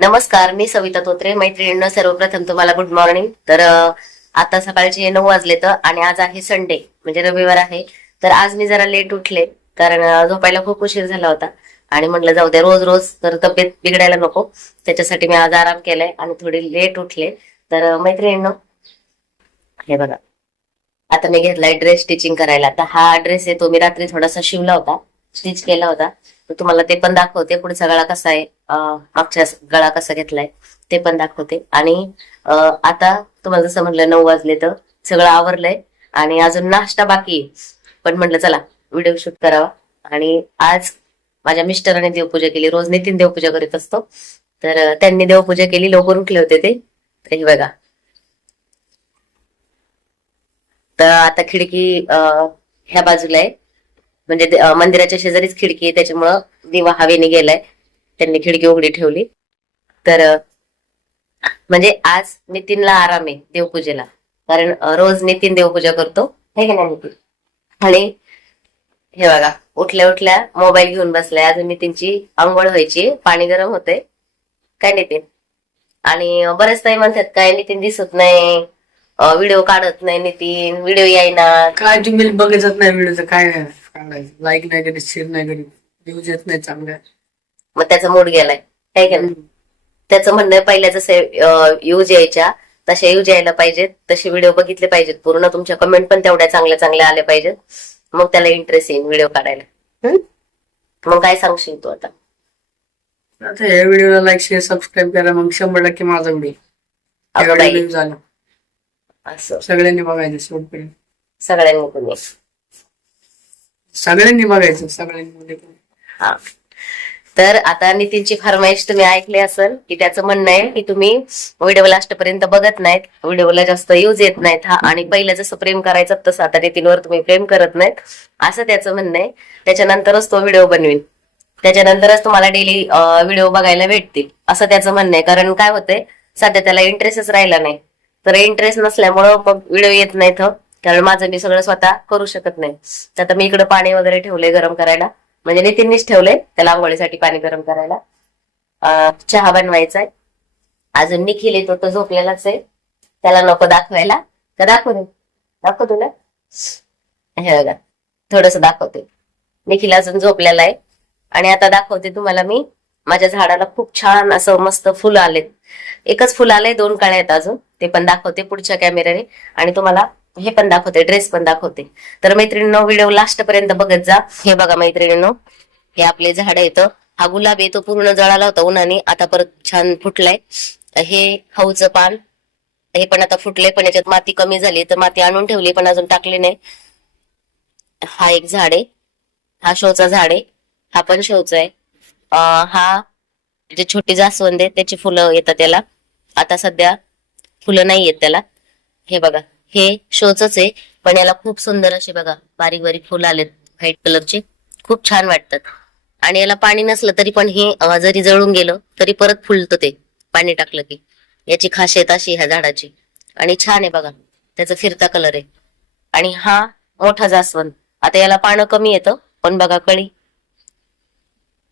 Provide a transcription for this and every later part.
नमस्कार मी सविता तोत्रे मैत्रिणींना सर्वप्रथम तुम्हाला गुड मॉर्निंग तर आता सकाळचे नऊ वाजले तर आणि आज आहे संडे म्हणजे रविवार आहे. तर आज मी जरा लेट उठले कारण झोपायला खूप उशीर झाला होता. आणि म्हटलं जाऊ दे रोज रोज तर तब्येत बिघडायला नको. त्याच्यासाठी मी आज आराम केलाय आणि थोडी लेट उठले. तर अं, हे बघा. आता मी घेतलाय ड्रेस स्टिचिंग करायला. तर हा ड्रेस आहे तो मी रात्री थोडासा शिवला होता. स्टिच केला होता. तुम्हाला ते पण दाखवते. पुढचा गळा कसा आहे मागच्या गळा कसा घेतलाय ते पण दाखवते. आणि आता तुम्हाला जसं म्हटलं नऊ वाजले तर सगळं आवरलंय. आणि अजून नाश्ता बाकी आहे. पण म्हटलं चला व्हिडिओ शूट करावा. आणि आज माझ्या मिस्टरांनी देवपूजा केली. रोज नितीन देवपूजा करीत असतो. तर त्यांनी देवपूजा केली. लवकर उठले होते ते. हे बघा. तर आता खिडकी ह्या बाजूला आहे. म्हणजे मंदिराच्या शेजारीच खिडकी आहे त्याच्यामुळं दिवा हवेने गेलाय. त्यांनी खिडकी उघडी ठेवली. तर म्हणजे आज नितीनला आराम आहे देवपूजेला. कारण रोज नितीन देवपूजा करतो. हे की नाही नितीन? आणि हे बघा उठल्या उठल्या मोबाईल घेऊन बसलाय. अजून नितीनची आंघोळ व्हायची पाणी गरम होते काय नितीन? आणि बरेच ताई म्हणतात काय नितीन दिसत नाही. व्हिडिओ काढत नाही नितीन. व्हिडिओ यायना काय तुम्ही बघतच नाही व्हिडिओचं काय काढायचं लाईक नाही करीत शेअर नाही करीत. व्ह्यूज येत नाही चांगल्या. मग त्याचा मूड गेलाय. काय की नाही त्याचं म्हणणं आहे, पहिल्या जसे यूज यायच्या तसे यूज यायला पाहिजेत. तसे व्हिडिओ बघितले पाहिजेत. पूर्ण तुमच्या कमेंट पण तेवढ्या चांगल्या चांगल्या आल्या पाहिजेत. मग त्याला इंटरेस्ट येईल व्हिडिओ काढायला. हम्म? मग काय सांगशील तू आता? आता या व्हिडिओला लाईक शेअर सबस्क्राईब करा. मग शंभर टक्के माझा व्हिडिओ असं. सगळ्यांनी बघायचं शेवटपर्यंत. सगळ्यांनी सगळ्यांनी बघायचं सगळ्यांनी पण. हा. तर आता नितीनची फरमाईश तुम्ही ऐकली असेल की त्याचं म्हणणं आहे की तुम्ही व्हिडिओ लास्टपर्यंत बघत नाहीत व्हिडिओला जास्त यूज येत नाहीत हा. आणि पहिलं जसं प्रेम करायचं तसं आता नितीनवर तुम्ही प्रेम करत नाहीत असं त्याचं म्हणणं आहे. त्याच्यानंतरच तो व्हिडिओ बनवीन. त्याच्यानंतरच तुम्हाला डेली व्हिडिओ बघायला भेटतील असं त्याचं म्हणणं आहे. कारण काय होतंय सध्या त्याला इंटरेस्टच राहिला नाही. तर इंटरेस्ट नसल्यामुळं मग व्हिडिओ येत नाहीत त्यामुळे कारण माझं मी सगळं स्वतः करू शकत नाही. तर आता मी इकडे पाणी वगैरे ठेवले गरम करायला. म्हणजे नितीननीच ठेवलंय त्याला आंघोळीसाठी पाणी गरम करायला. चहा बनवायचा आहे अजून निखिल येतो तो झोपलेलाच आहे. त्याला नको दाखवायला. का दाखवू दे? दाखव तुला. हे बघा थोडस दाखवते. निखिल अजून झोपलेला आहे. आणि आता दाखवते तुम्हाला मी माझ्या झाडाला खूप छान असं मस्त फुलं आलेत. एकच फुल आलंय दोन काळे आहेत अजून. ते पण दाखवते पुढच्या कॅमेऱ्याने आणि तुम्हाला हे पण दाखवते ड्रेस पण दाखवते. तर मैत्रिणींनो व्हिडिओ लास्ट पर्यंत बघत जा. हे बघा मैत्रिणींनो हे आपले झाड येतं हा गुलाब येतो पूर्ण जळाला होता उन्हाने. आता परत छान फुटलाय. हे हौचं पान हे पण आता फुटले पण याच्यात माती कमी झाली तर माती आणून ठेवली पण अजून टाकली नाही. हा एक झाड आहे. हा शोचा झाड आहे. हा पण शोचा आहे. हा जे छोटी जास्वंद आहे त्याची फुलं येतात त्याला. आता सध्या फुलं नाही येत त्याला. हे बघा. हे शोच आहे. पण याला खूप सुंदर असे बघा बारीक बारीक फुलं आलेत व्हाईट कलरचे. खूप छान वाटतात. आणि याला पाणी नसलं तरी पण हे जरी जळून गेलं तरी परत फुलतं ते पाणी टाकलं की. याची खासियत अशी ह्या झाडाची. आणि छान आहे बघा त्याचा फिरता कलर आहे. आणि हा मोठा जास्वंद. आता याला पानं कमी येतं पण बघा कळी.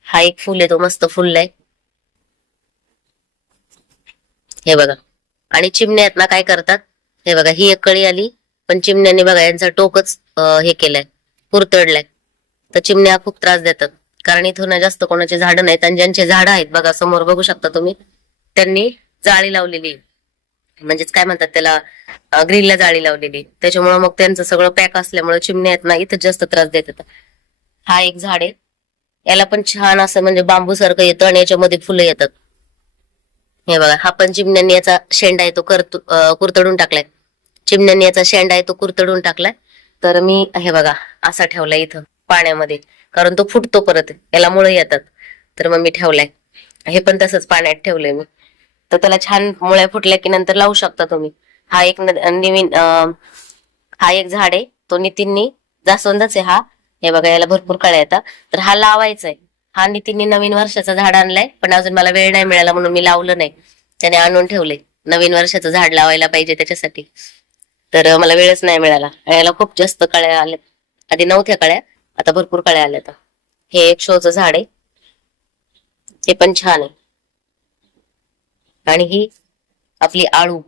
हा एक फुल येतो तो मस्त फुललाय. हे बघा. आणि चिमण्या आहेत ना काय करतात? हे बघा ही एक कळी आली. पण चिमण्याने बघा यांचा टोकच हे केलंय कुरतडलाय तर चिमण्या खूप त्रास देतात. कारण इथं ना जास्त कोणाचे झाडं नाहीत आणि ज्यांचे झाडं आहेत बघा समोर बघू शकता तुम्ही त्यांनी जाळी लावलेली. म्हणजेच काय म्हणतात त्याला ग्रीलला जाळी लावलेली. त्याच्यामुळे मग त्यांचं सगळं पॅक असल्यामुळे चिमण्या आहेत ना इथं जास्त त्रास देतात. हा एक झाड आहे. याला पण छान असं म्हणजे बांबू सारखं येतं आणि याच्यामध्ये फुलं येतात. हे बघा हा पण चिमण्यांनी याचा शेंडा आहे तो करतो कुरतडून टाकलाय. चिमण्यांनी याचा शेंडा आहे तो कुरतडून टाकलाय. तर मी हे बघा असा ठेवलाय इथं पाण्यामध्ये. कारण तो फुटतो परत याला मुळे येतात. तर मग मी ठेवलाय. हे पण तसंच पाण्यात ठेवलंय मी. तर त्याला छान मुळ्या फुटल्या की नंतर लावू शकता तुम्ही. हा एक नवीन हा एक झाड आहे तो नितीननी जास्वंदच आहे हा. हे बघा याला भरपूर कळ्या येतात. तर हा लावायचा आहे हा नितीननी नवीन वर्षाचं झाड आणलंय पण अजून मला वेळ नाही मिळाला म्हणून मी लावलं नाही. त्याने आणून ठेवले नवीन वर्षाचं झाड लावायला पाहिजे त्याच्यासाठी. तर मला वेळच नाही मिळाला. याला खूप जास्त कळ्या आल्या. आधी नव्हत्या कळ्या आता भरपूर कळ्या आल्या हे एक शोचं झाड आहे. हे पण छान आहे. आणि ही आपली आळू.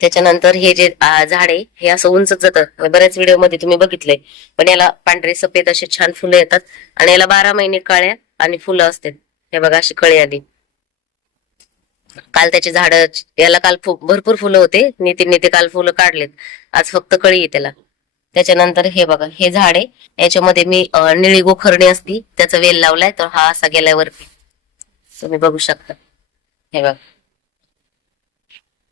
त्याच्यानंतर हे जे झाड आहे हे असं उंचच जातं. बऱ्याच व्हिडिओमध्ये तुम्ही बघितलंय. पण याला पांढरे सफेद असे छान फुलं येतात. आणि याला बारा महिने काळ्या आणि फुलं असतात. हे बघा अशी कळी आली. काल त्याची झाड याला काल भरपूर फुलं होते. नितीनने ते काल फुलं काढलेत. आज फक्त कळी आहे त्याला. त्याच्यानंतर हे बघा हे झाड आहे. याच्यामध्ये मी निळी गोखरणी असती त्याचा वेल लावलाय तर हा असा गेल्यावरती. तुम्ही बघू शकता. हे बघा.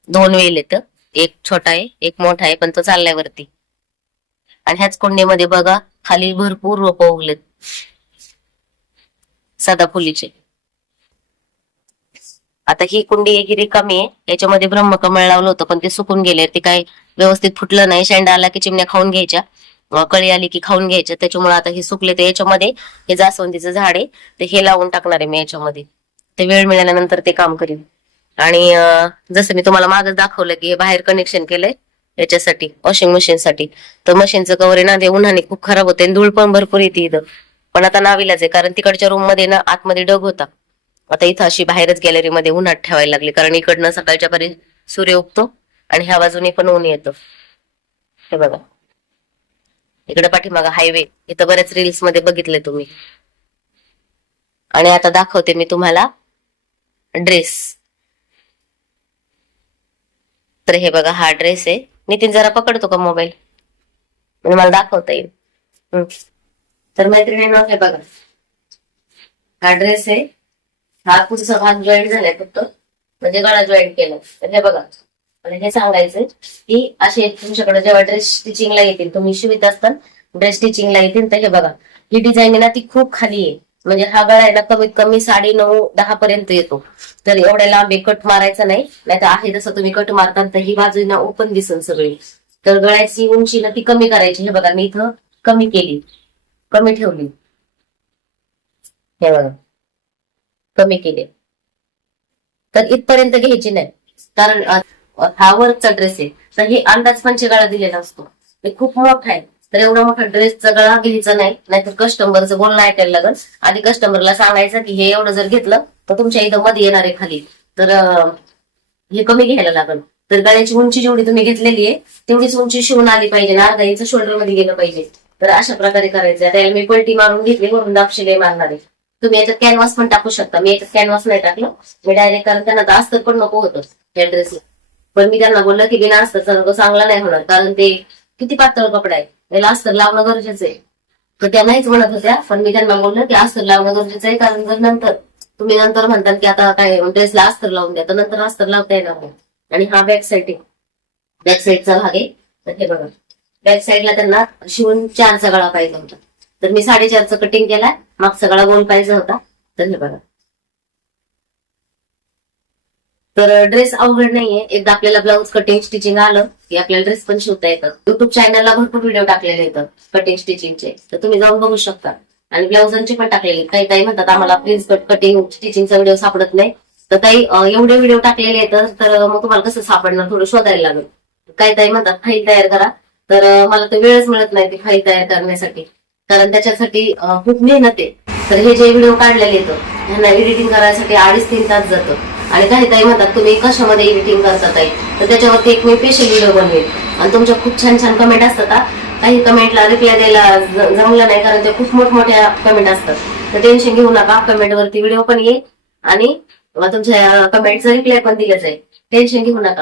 दोन वेल येत एक छोटा आहे एक मोठा आहे पण तो चालल्यावरती आणि ह्याच कुंडीमध्ये बघा खाली भरपूर रोप उगलेत. सदाफुलीचे. आता ही कुंडी ही रिकामी आहे याच्यामध्ये ब्रह्मकमळ लावलं होतं पण ते सुकून गेले ते काय व्यवस्थित फुटलं नाही शेंडा आला की चिमण्या खाऊन घ्यायच्या कळी आली की खाऊन घ्यायच्या त्याच्यामुळे आता हे सुकले तर याच्यामध्ये हे जास्वंदीचं झाड आहे तर हे लावून टाकणार आहे मी याच्यामध्ये. ते वेळ मिळाल्यानंतर ते काम करीन. आणि जसं मी तुम्हाला मागच दाखवलं की हे बाहेर कनेक्शन केलंय याच्यासाठी वॉशिंग मशीन साठी तर मशीनचं कवर आहे ना ते उन्हाने खूप खराब होते आणि धूळ पण भरपूर येते इथं. पण आता नाविलाच आहे कारण तिकडच्या रूममध्ये ना आतमध्ये डग होता. आता इथं अशी बाहेरच गॅलरीमध्ये उन्हात ठेवायला लागली. कारण इकडनं सकाळच्या परी सूर्य उगतो आणि ह्या बाजूने पण ऊन येतं. हे बघा. इकडे पाठीमागा हायवे इथं बऱ्याच रील्समध्ये बघितले तुम्ही. आणि आता दाखवते मी तुम्हाला ड्रेस तर हे बघा हा ड्रेस आहे. नितीन जरा पकडतो का मोबाईल म्हणजे मला दाखवता येईल. तर मैत्रिणी हे बघा. हा ड्रेस आहे. हा पुढचा भाग जॉईन झालाय फक्त. म्हणजे गळा जॉईन केला. तर हे बघा. आणि हे सांगायचंय की असे तुमच्याकडे जेव्हा ड्रेस स्टिचिंगला येतील तुम्ही शिवित असताना ड्रेस स्टिचिंगला येतील तर हे बघा. ही डिझाईन आहे ना ती खूप खाली आहे. म्हणजे हा गळा आहे ना कमीत कमी साडे नऊ दहा पर्यंत येतो. तर एवढ्या लांबी कट मारायचा नाही. नाहीतर आहे जसं तुम्ही कट मारता तर ही बाजू ना ओपन दिसन सगळी. तर गळ्याची उंची ना ती कमी करायची. हे बघा मी इथं कमी केली. कमी ठेवली. हे बघा. कमी केले. तर इथपर्यंत घ्यायची नाही. कारण हा वर्कचा ड्रेस आहे. तर हे अंदाज पंच गळा दिलेला असतो. हे खूप मोठा आहे. तर एवढा मोठा ड्रेसचा गळा घ्यायचा नाही. नाहीतर कस्टमरचं बोलणं ऐकायला लागल. आधी कस्टमरला सांगायचं की हे एवढं जर घेतलं तर तुमच्या इथं मध्ये येणार आहे खाली. तर हे कमी घ्यायला लागल. तर गळ्याची उंची जेवढी तुम्ही घेतलेली आहे तेवढीच उंची शिवून आली पाहिजे ना. अर्धा इंच शोल्डरमध्ये गेलं पाहिजे. तर अशा प्रकारे करायचं त्याला मी पलटी मारून घेतली म्हणून दापशिले मारणार आहे. तुम्ही याच्यात कॅनव्हास पण टाकू शकता. मी याच्यात कॅनव्हास नाही टाकलं. मी डायरेक्ट कारण त्यांना तर अस्तर पण नको होतं या ड्रेसला पण मी त्यांना बोललं की बिना असतं चांगला नाही होणार. कारण ते किती पातळ कपडा आहे त्याला अस्तर लावणं गरजेचं आहे. तर त्या नाहीच म्हणत होत्या पण मी त्यांना बोललं की अस्तर लावणं गरजेचं आहे. कारण जर नंतर तुम्ही नंतर म्हणतात की आता काय ड्रेसला अस्तर लावून द्या तर नंतर अस्तर लावता येणार नाही. आणि हा बॅक साईड आहे. बॅक साईडचा भाग आहे. तर हे बघा. बॅक साईडला त्यांना शिवून चारचा गळा पाहिजे होता. तर मी साडेचारचं कटिंग केलाय. मग सगळा गोल पाहिजे होता. तर हे बघा. तर ड्रेस अवघड नाहीये. एकदा आपल्याला ब्लाऊज कटिंग स्टिचिंग आलं की आपल्याला ड्रेस पण शिवता येतात युट्यूब चॅनलला भरपूर व्हिडिओ टाकलेले येतात कटिंग स्टिचिंगचे तर तुम्ही जाऊन बघू शकता. आणि ब्लाऊजांचे पण टाकलेले आहेत. काही काही म्हणतात आम्हाला प्लीज कट कटिंग स्टिचिंगचा व्हिडिओ सापडत नाही. तर काही एवढे व्हिडिओ टाकलेले आहेत तर मग तुम्हाला कसं सापडणार? थोडं शोधायला लागेल. काही काही म्हणतात फाईल तयार करा. तर मला तर वेळच मिळत नाही ती फाईल तयार करण्यासाठी. कारण त्याच्यासाठी खूप मेहनत आहे. तर हे जे व्हिडिओ काढलेले येतं ह्यांना एडिटिंग करायसाठी अडीच तीन तास जातं. आणि काही काही म्हणतात तुम्ही कशामध्ये एडिटिंग करता ताई? तर त्याच्यावरती एक मी स्पेशल व्हिडिओ बनवेल आणि तुमच्या खूप छान छान कमेंट असतात काही कमेंटला रिप्लाय द्यायला जमलं नाही कारण ते खूप मोठमोठ्या कमेंट असतात. तर टेन्शन घेऊ नका कमेंटवरती व्हिडिओ पण येईल. आणि तुमच्या कमेंटचा रिप्लाय पण दिला जाईल टेन्शन घेऊ नका.